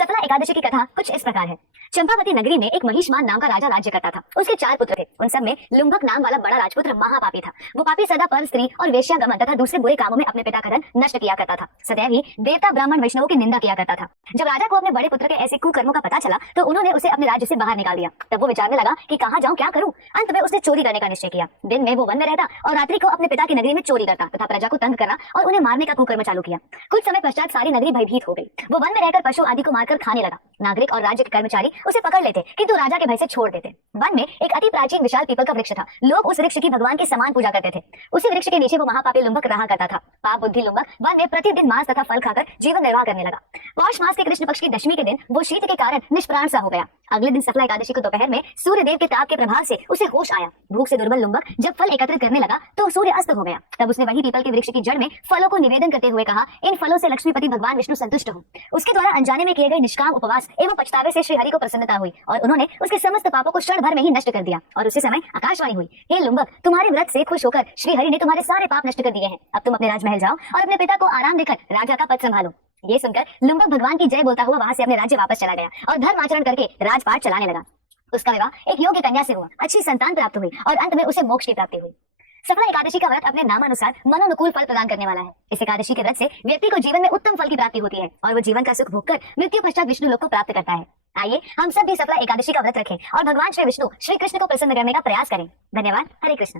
सफला एकादशी की कथा कुछ इस प्रकार है। चंपावती नगरी में एक महिषमान नाम का राजा राज्य करता था। उसके 4 पुत्र थे। उन सब में लुम्भक नाम वाला बड़ा राजपुत्र महापापी था। वो पापी सदा पर स्त्री और वेश्यागमन तथा दूसरे बुरे कामों में अपने पिता का धन नष्ट किया करता था। सदैव ही देवता ब्राह्मण वैष्णवों की निंदा किया करता था। जब राजा को अपने बड़े पुत्र के ऐसे कुकर्मों का पता चला तो उन्होंने उसे अपने राज्य से बाहर निकाल दिया। तब वो विचारने लगा कि कहाँ जाऊं, क्या करूं। अंत में उसने चोरी करने का निश्चय किया। दिन में वो वन में रहता और रात्रि को अपने पिता की नगरी में चोरी करता तथा प्रजा को तंग करना और उन्हें मारने का कुकर्म चालू किया। कुछ समय पश्चात सारी नगरी भयभीत हो गई। वो वन में रहकर पशु आदि को मारकर खाने लगा। नागरिक और राज्य के कर्मचारी उसे पकड़ लेते किंतु राजा के भय से छोड़ देते। वन में एक अति प्राचीन विशाल पीपल का वृक्ष था। लोग उस वृक्ष की भगवान के समान पूजा करते थे। उसी वृक्ष के नीचे वो महापापी लुम्भक रहा करता था। पाप बुद्धि लुम्भक वन में प्रतिदिन मांस तथा फल खाकर जीवन निर्वाह करने लगा। पौष मास के कृष्ण पक्ष की दशमी के दिन वो शीत के कारण निष्प्राण सा हो गया। अगले दिन सफला एकादशी को दोपहर में सूर्य देव के ताप के प्रभाव से उसे होश आया। भूख से दुर्बल लुम्भक जब फल एकत्रित करने लगा तो सूर्य अस्त हो गया। तब उसने वही पीपल के वृक्ष की जड़ में फलों को निवेदन करते हुए कहा, इन फलों से लक्ष्मीपति भगवान विष्णु संतुष्ट हो। उसके द्वारा अनजाने में किए गए निष्काम उपवास एवं पछतावे से श्री हरि को प्रसन्नता हुई और उन्होंने उसके समस्त पापों को क्षण भर में ही नष्ट कर दिया। और उसी समय आकाशवाणी हुई, हे लुम्भक, तुम्हारे व्रत से खुश होकर श्री हरि ने तुम्हारे सारे पाप नष्ट कर दिए हैं। अब तुम अपने राजमहल जाओ और अपने पिता को आराम देकर राजा का पद संभालो। ये सुनकर लुम्भक भगवान की जय बोलता हुआ वहां से अपने राज्य वापस चला गया और धर्म आचरण करके राजपाट चलाने लगा। उसका विवाह एक योग्य कन्या से हुआ। अच्छी संतान प्राप्त हुई और अंत में उसे मोक्ष की प्राप्ति हुई। सफला एकादशी का व्रत अपने नामानुसार मनोनुकूल फल प्रदान करने वाला है। इस एकादशी के व्रत से व्यक्ति को जीवन में उत्तम फल की प्राप्ति होती है और वो जीवन का सुख भोगकर मृत्यु पश्चात विष्णु लोक को प्राप्त करता है। आइए हम सब भी सफला एकादशी का व्रत रखें और भगवान श्री विष्णु श्री कृष्ण को प्रसन्न करने का प्रयास करें। धन्यवाद। हरे कृष्ण।